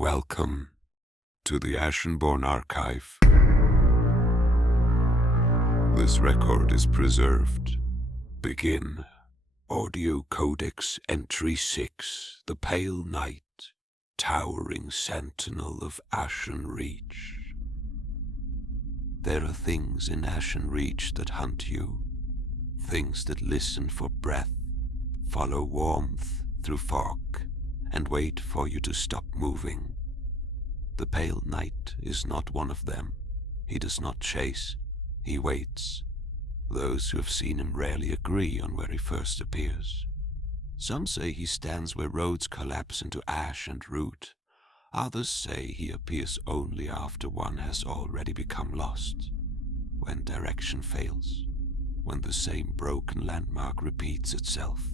Welcome to the Ashenborn Archive. This record is preserved. Begin. Audio Codex Entry 6, The Pale Knight, Towering Sentinel of AshenReach. There are things in AshenReach that hunt you, things that listen for breath, follow warmth through fog, and wait for you to stop moving. The Pale Knight is not one of them. He does not chase, he waits. Those who have seen him rarely agree on where he first appears. Some say he stands where roads collapse into ash and root. Others say he appears only after one has already become lost, when direction fails, when the same broken landmark repeats itself,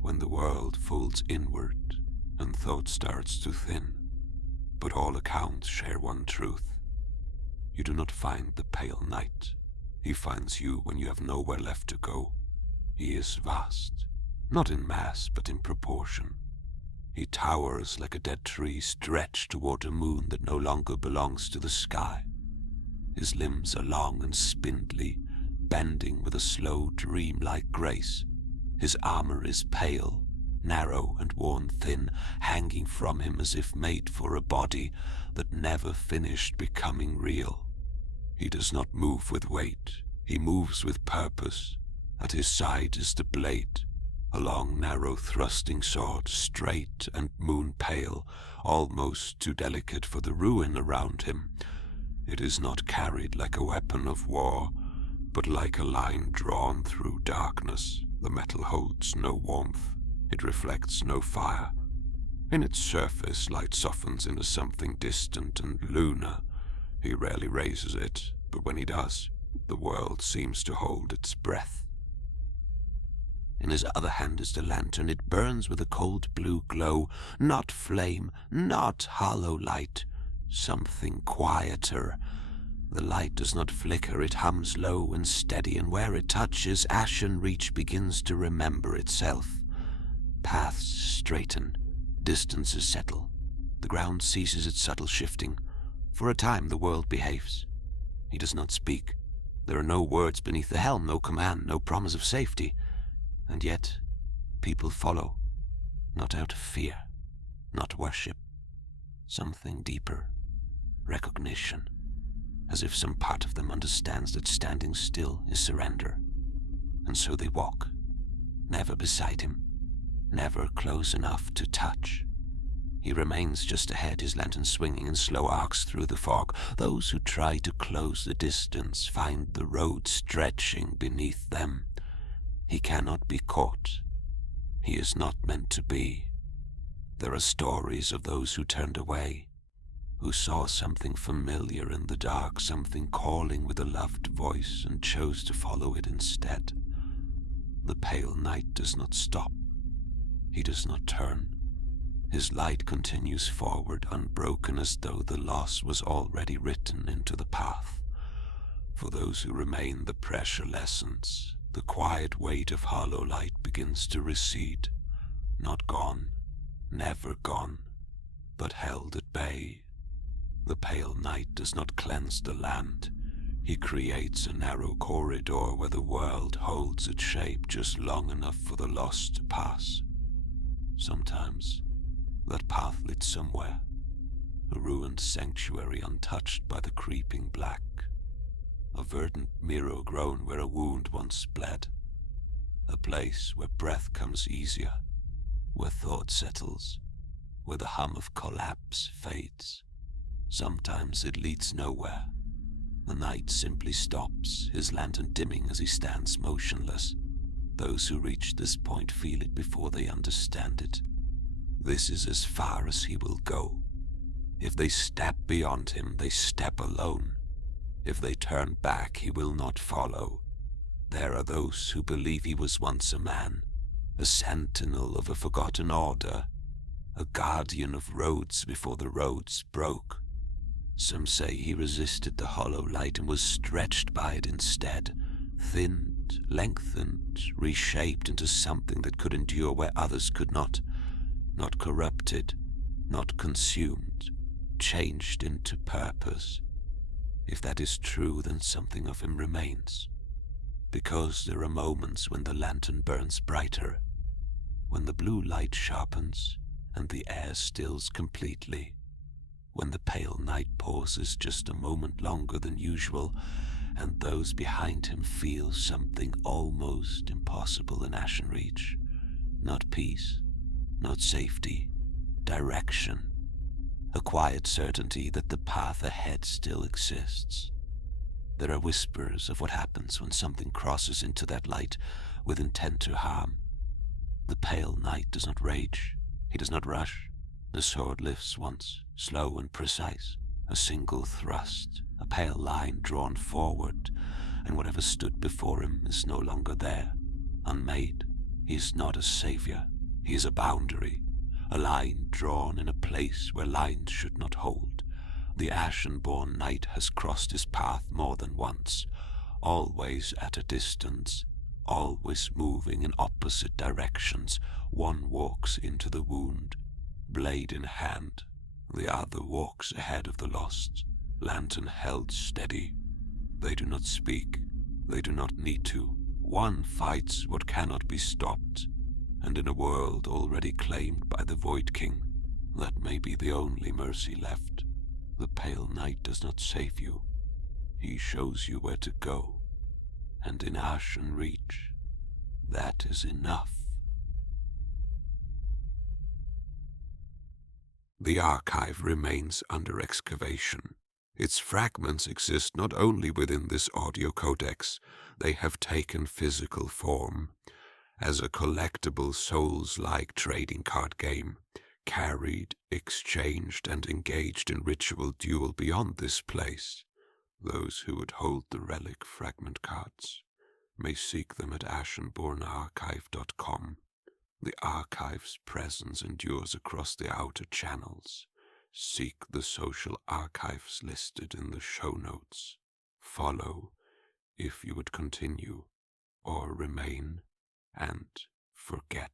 when the world folds inward and thought starts to thin. But all accounts share one truth. You do not find the Pale Knight. He finds you when you have nowhere left to go. He is vast, not in mass but in proportion. He towers like a dead tree stretched toward a moon that no longer belongs to the sky. His limbs are long and spindly, bending with a slow, dream-like grace. His armor is pale, narrow and worn thin, hanging from him as if made for a body that never finished becoming real. He does not move with weight, he moves with purpose. At his side is the blade, a long, narrow, thrusting sword, straight and moon-pale, almost too delicate for the ruin around him. It is not carried like a weapon of war, but like a line drawn through darkness. The metal holds no warmth, it reflects no fire. In its surface, light softens into something distant and lunar. He rarely raises it, but when he does, the world seems to hold its breath. In his other hand is the lantern. It burns with a cold blue glow, not flame, not HollowLight, something quieter. The light does not flicker, it hums low and steady, and where it touches, AshenReach begins to remember itself. Paths straighten, distances settle, the ground ceases its subtle shifting. For a time the world behaves. He does not speak. There are no words beneath the helm, no command, no promise of safety. And yet, people follow, not out of fear, not worship. Something deeper, recognition, as if some part of them understands that standing still is surrender. And so they walk, never beside him, never close enough to touch. He remains just ahead, his lantern swinging in slow arcs through the fog. Those who try to close the distance find the road stretching beneath them. He cannot be caught. He is not meant to be. There are stories of those who turned away, who saw something familiar in the dark, something calling with a loved voice, and chose to follow it instead. The Pale Knight does not stop. He does not turn. His light continues forward, unbroken, as though the loss was already written into the path. For those who remain, the pressure lessens. The quiet weight of HollowLight begins to recede. Not gone, never gone, but held at bay. The Pale Knight does not cleanse the land. He creates a narrow corridor where the world holds its shape just long enough for the lost to pass. Sometimes that path lit somewhere, a ruined sanctuary untouched by the creeping black, a verdant mirror grown where a wound once bled, a place where breath comes easier, where thought settles, where the hum of collapse fades. Sometimes it leads nowhere. The night simply stops, his lantern dimming as he stands motionless. Those who reach this point feel it before they understand it. This is as far as he will go. If they step beyond him, they step alone. If they turn back, he will not follow. There are those who believe he was once a man, a sentinel of a forgotten order, a guardian of roads before the roads broke. Some say he resisted the HollowLight and was stretched by it instead, thinned, lengthened, reshaped into something that could endure where others could not corrupted, not consumed, changed into purpose. If that is true, then something of him remains. Because there are moments when the lantern burns brighter, when the blue light sharpens and the air stills completely, when the pale night pauses just a moment longer than usual, and those behind him feel something almost impossible in AshenReach. Not peace, not safety, direction. A quiet certainty that the path ahead still exists. There are whispers of what happens when something crosses into that light with intent to harm. The pale knight does not rage. He does not rush. The sword lifts once, slow and precise. A single thrust, a pale line drawn forward, and whatever stood before him is no longer there, unmade. He is not a savior. He is a boundary, a line drawn in a place where lines should not hold. The ashen-born knight has crossed his path more than once, always at a distance, always moving in opposite directions. One walks into the wound, blade in hand. The other walks ahead of the lost, lantern held steady. They do not speak. They do not need to. One fights what cannot be stopped, and in a world already claimed by the Void King, that may be the only mercy left. The pale knight does not save you. He shows you where to go, and in AshenReach, that is enough. The archive remains under excavation. Its fragments exist not only within this audio codex, they have taken physical form as a collectible Souls-like trading card game, carried, exchanged, and engaged in ritual duel beyond this place. Those who would hold the relic fragment cards may seek them at ashenbornarchive.com. The archive's presence endures across the outer channels. Seek the social archives listed in the show notes. Follow if you would continue, or remain and forget.